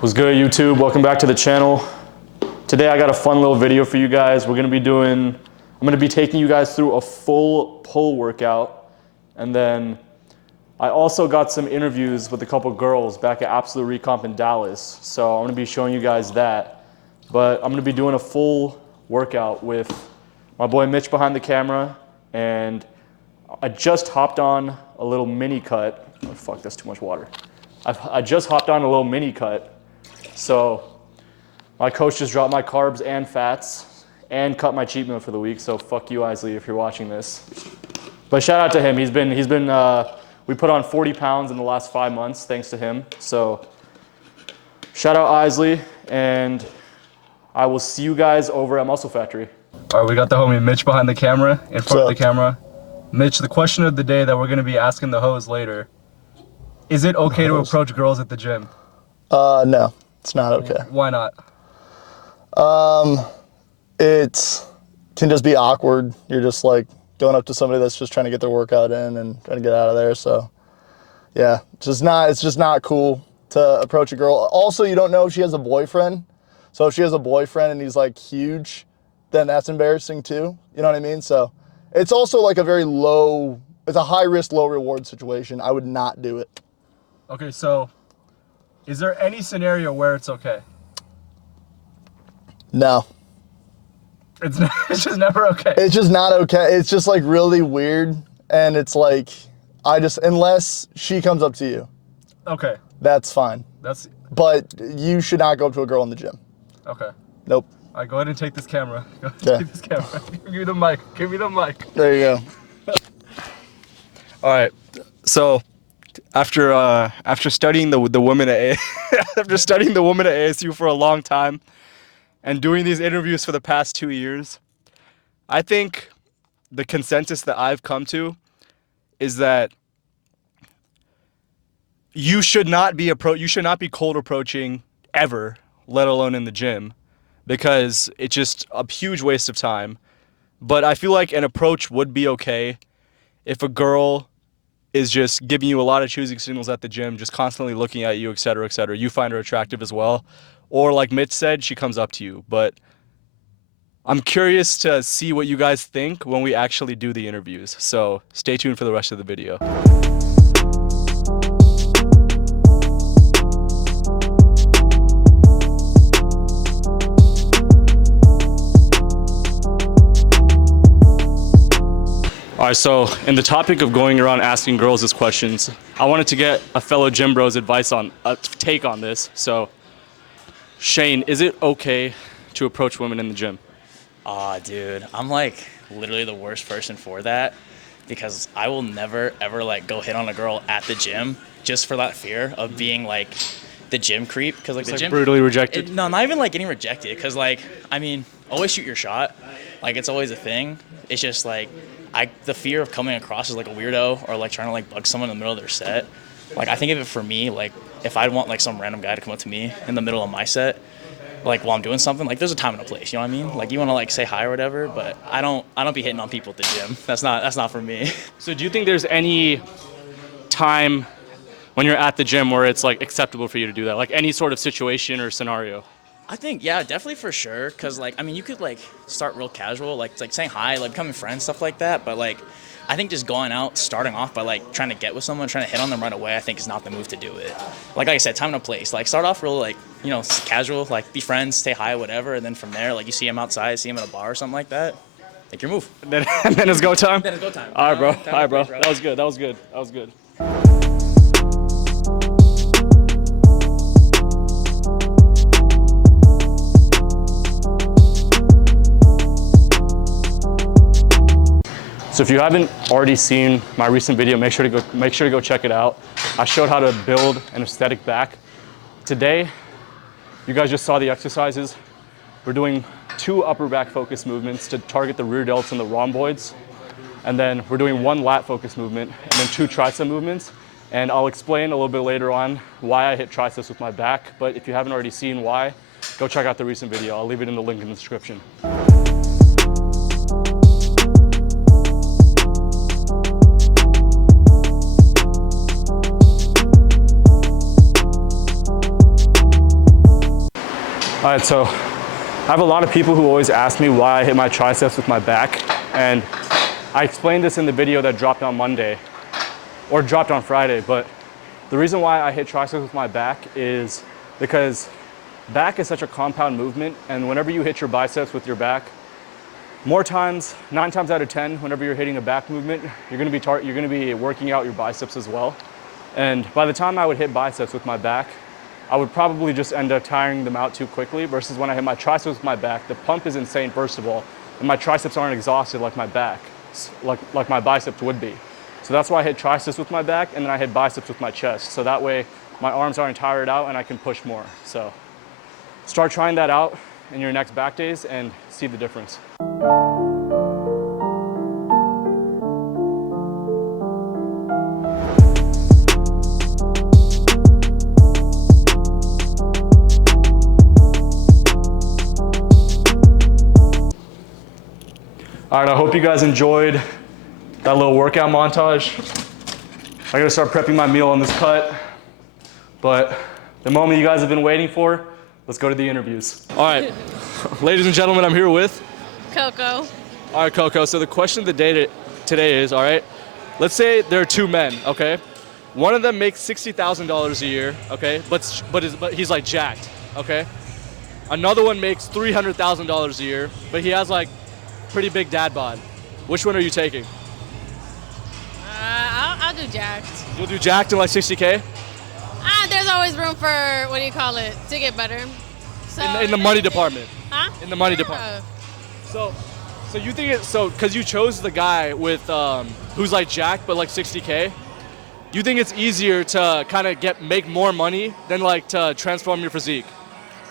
What's good, YouTube? Welcome back to the channel. Today I got a fun little video for you guys. I'm gonna be taking you guys through a full pull workout, and then I also got some interviews with a couple girls back at Absolute Recomp in Dallas. So I'm gonna be showing you guys that. But I'm gonna be doing a full workout with my boy Mitch behind the camera, and I just hopped on a little mini cut. Oh fuck, that's too much water. I just hopped on a little mini cut. So my coach just dropped my carbs and fats and cut my cheat meal for the week. So fuck you, Isley, if you're watching this. But shout out to him. We put on 40 pounds in the last 5 months thanks to him. So shout out Isley, and I will see you guys over at Muscle Factory. All right, we got the homie Mitch behind the camera, in front of the camera. Mitch, the question of the day that we're gonna be asking the hoes later, is it okay to approach girls at the gym? No, it's not okay. Why not? It can just be awkward. You're just like going up to somebody that's just trying to get their workout in and trying to get out of there. So yeah, it's just not cool to approach a girl. Also, you don't know if she has a boyfriend. So if she has a boyfriend and he's like huge, then that's embarrassing too. You know what I mean? So it's also like it's a high risk, low reward situation. I would not do it. Okay, so is there any scenario where it's okay? No. It's just never okay. It's just not okay. It's just like really weird. And it's like, unless she comes up to you. Okay. That's fine. But you should not go up to a girl in the gym. Okay. Nope. All right, go ahead and take this camera. Take this camera. Give me the mic. Give me the mic. There you go. All right. So after studying the women at after studying the women at ASU for a long time and doing these interviews for the past 2 years, I think the consensus that I've come to is that you should not be cold approaching ever, let alone in the gym, because it's just a huge waste of time. But I feel like an approach would be okay if a girl is just giving you a lot of choosing signals at the gym, just constantly looking at you, et cetera, you find her attractive as well. Or like Mitch said, she comes up to you. But I'm curious to see what you guys think when we actually do the interviews. So stay tuned for the rest of the video. All right, so in the topic of going around asking girls these questions, I wanted to get a fellow gym bro's advice on a take on this. So Shane, is it okay to approach women in the gym? Dude, I'm like literally the worst person for that, because I will never ever like go hit on a girl at the gym just for that fear of being like the gym creep, because like the gym brutally rejected. No, not even like getting rejected, because like, I mean, always shoot your shot, like it's always a thing. It's just like the fear of coming across as like a weirdo or like trying to like bug someone in the middle of their set. Like I think of it for me, like if I want like some random guy to come up to me in the middle of my set, like while I'm doing something, like there's a time and a place, you know what I mean? Like you want to like say hi or whatever, but I don't be hitting on people at the gym. That's not for me. So do you think there's any time when you're at the gym where it's like acceptable for you to do that? Like any sort of situation or scenario? I think, yeah, definitely for sure. Cause like, I mean, you could like start real casual, like saying hi, like becoming friends, stuff like that. But like, I think just going out, starting off by like trying to get with someone, trying to hit on them right away, I think is not the move to do it. Like I said, time and a place. Like start off real like, you know, casual, like be friends, say hi, whatever. And then from there, like you see him outside, see him at a bar or something like that, take your move. And then it's go time? Then it's go time. All right, bro. All right, bro. That was good. That was good. That was good. So if you haven't already seen my recent video, make sure to go check it out. I showed how to build an aesthetic back. Today, you guys just saw the exercises. We're doing 2 upper back focus movements to target the rear delts and the rhomboids. And then we're doing 1 lat focus movement and then 2 tricep movements. And I'll explain a little bit later on why I hit triceps with my back. But if you haven't already seen why, go check out the recent video. I'll leave it in the link in the description. All right, so I have a lot of people who always ask me why I hit my triceps with my back, and I explained this in the video that dropped on Monday, or dropped on Friday, but the reason why I hit triceps with my back is because back is such a compound movement, and whenever you hit your biceps with your back, more times, 9 times out of 10, whenever you're hitting a back movement, you're gonna be working out your biceps as well. And by the time I would hit biceps with my back, I would probably just end up tiring them out too quickly, versus when I hit my triceps with my back, the pump is insane, first of all, and my triceps aren't exhausted like my back, like my biceps would be. So that's why I hit triceps with my back, and then I hit biceps with my chest. So that way my arms aren't tired out and I can push more. So start trying that out in your next back days and see the difference. All right, I hope you guys enjoyed that little workout montage. I gotta start prepping my meal on this cut, but the moment you guys have been waiting for, let's go to the interviews. All right, ladies and gentlemen, I'm here with Coco. All right, Coco. So the question of the day today is, all right, let's say there are two men, okay? One of them makes $60,000 a year, okay, but he's like jacked, okay? Another one makes $300,000 a year, but he has like pretty big dad bod. Which one are you taking? I'll do jacked. You'll do jacked in like 60K? There's always room for, what do you call it, to get better. So In the money department. Huh? In the money department. So you think it, so because you chose the guy with who's like jacked but like 60K, you think it's easier to kind of make more money than like to transform your physique?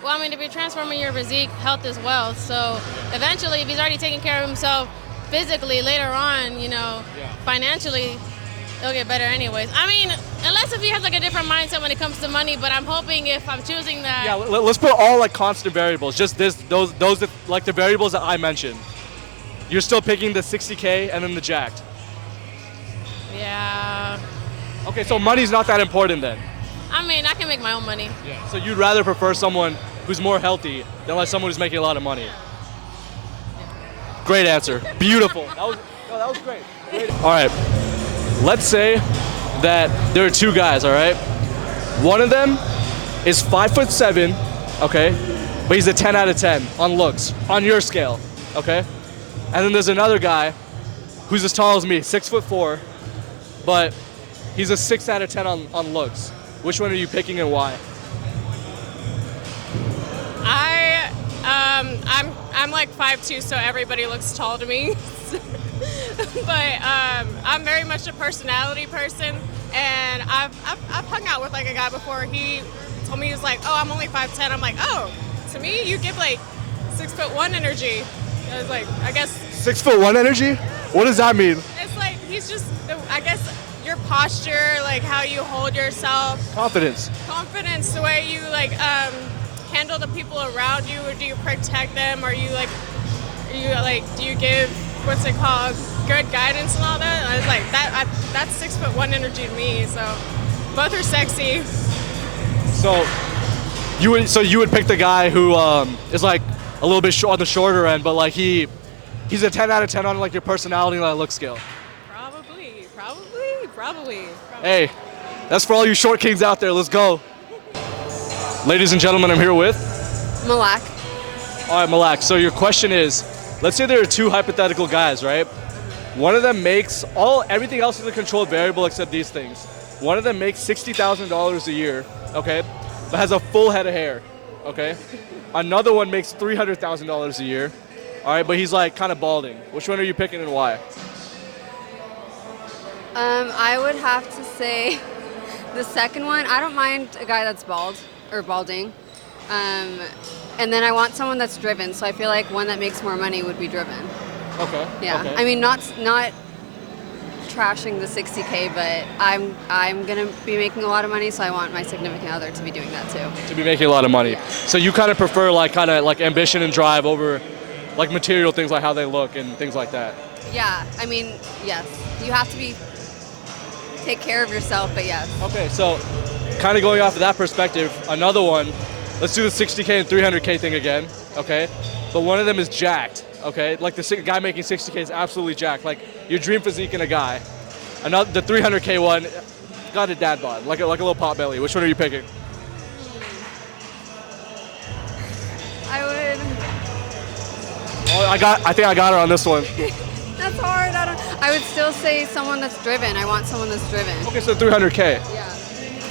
Well, I mean, if you're transforming your physique, health is wealth. So eventually, if he's already taking care of himself physically, later on, you know, financially, it'll get better anyways. I mean, unless if he has like a different mindset when it comes to money, but I'm hoping if I'm choosing that. Yeah, let's put all like constant variables, just those that, like the variables that I mentioned. You're still picking the 60K and then the jacked. Yeah. Okay, so money's not that important then. I mean, I can make my own money. Yeah. So you'd rather prefer someone who's more healthy than like someone who's making a lot of money. Great answer. Beautiful. That was great. All right. Let's say that there are two guys, all right? One of them is 5'7", okay? But he's a 10 out of 10 on looks, on your scale, okay? And then there's another guy who's as tall as me, 6'4", but he's a 6 out of 10 on looks. Which one are you picking and why? I'm like 5'2", so everybody looks tall to me. But I'm very much a personality person, and I've hung out with like a guy before. He told me, he was like, "Oh, I'm only 5'10". I'm like, "Oh, to me, you give like 6'1" energy." I was like, I guess 6'1" energy? What does that mean? it's like he's just, I guess your posture, like how you hold yourself, Confidence. the way you like handle the people around you, or do you protect them, or do you give, what's it called, good guidance and all that? I was like, that's 6'1" energy to me. So both are sexy. So you would pick the guy who is like a little bit on the shorter end, but like he's a 10 out of 10 on like your personality and like look scale. Probably. Hey, that's for all you short kings out there. Let's go. Ladies and gentlemen, I'm here with Malak. All right, Malak. So your question is, let's say there are two hypothetical guys, right? One of them makes everything else is a controlled variable except these things. One of them makes $60,000 a year, okay, but has a full head of hair, okay? Another one makes $300,000 a year, all right, but he's like kind of balding. Which one are you picking and why? I would have to say the second one. I don't mind a guy that's bald or balding. And then I want someone that's driven. So I feel like one that makes more money would be driven. Okay. Yeah. Okay. I mean, not trashing the 60K, but I'm gonna be making a lot of money, so I want my significant other to be doing that too. To be making a lot of money. So you kind of prefer like ambition and drive over like material things, like how they look and things like that. Yeah. I mean, yes. You have to take care of yourself, but yes. Okay, so kind of going off of that perspective, another one let's do the 60K and 300K thing again, okay? But one of them is jacked, okay? Like the guy making 60K is absolutely jacked, like your dream physique in a guy. Another, the 300K one, got a dad bod, like a little pot belly. Which one are you picking? I would. Oh, I think I got her on this one. That's hard. I would still say someone that's driven. I want someone that's driven. Okay, so 300K. Yeah.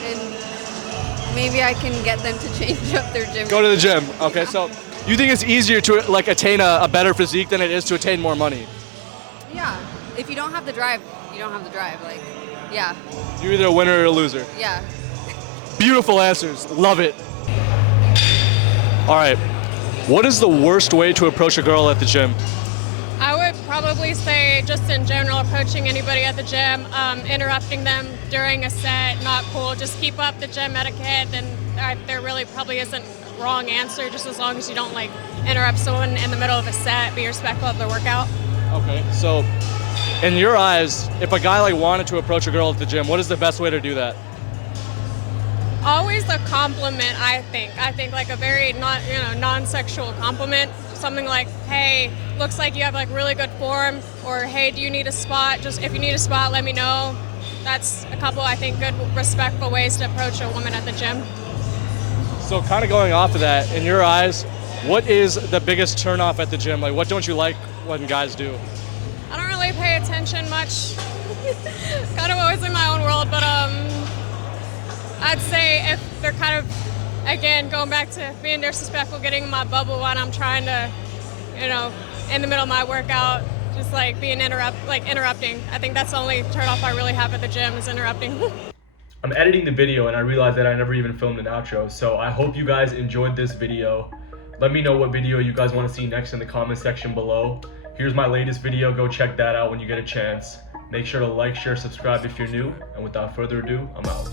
And maybe I can get them to change up their gym. Go to the gym. Okay, Yeah. so you think it's easier to like attain a better physique than it is to attain more money? Yeah. If you don't have the drive, you don't have the drive. Like, yeah. You're either a winner or a loser. Yeah. Beautiful answers. Love it. All right. What is the worst way to approach a girl at the gym? I would probably say just in general, approaching anybody at the gym, interrupting them during a set, not cool. Just keep up the gym etiquette, and there really probably isn't a wrong answer, just as long as you don't like interrupt someone in the middle of a set, be respectful of their workout. Okay, so in your eyes, if a guy like wanted to approach a girl at the gym, what is the best way to do that? Always a compliment, I think. I think like a very non-sexual compliment. Something like, hey, looks like you have like really good form, or hey, do you need a spot? Just if you need a spot, let me know. That's a couple, I think, good, respectful ways to approach a woman at the gym. So kind of going off of that, in your eyes, what is the biggest turnoff at the gym? Like, what don't you like when guys do? I don't really pay attention much. Kind of always in my own world, but I'd say if they're kind of, again, going back to being disrespectful, getting in my bubble when I'm trying to, in the middle of my workout, just like being interrupting. I think that's the only turnoff I really have at the gym is interrupting. I'm editing the video and I realized that I never even filmed an outro, so I hope you guys enjoyed this video. Let me know what video you guys want to see next in the comment section below. Here's my latest video, go check that out when you get a chance. Make sure to like, share, subscribe if you're new, and without further ado, I'm out.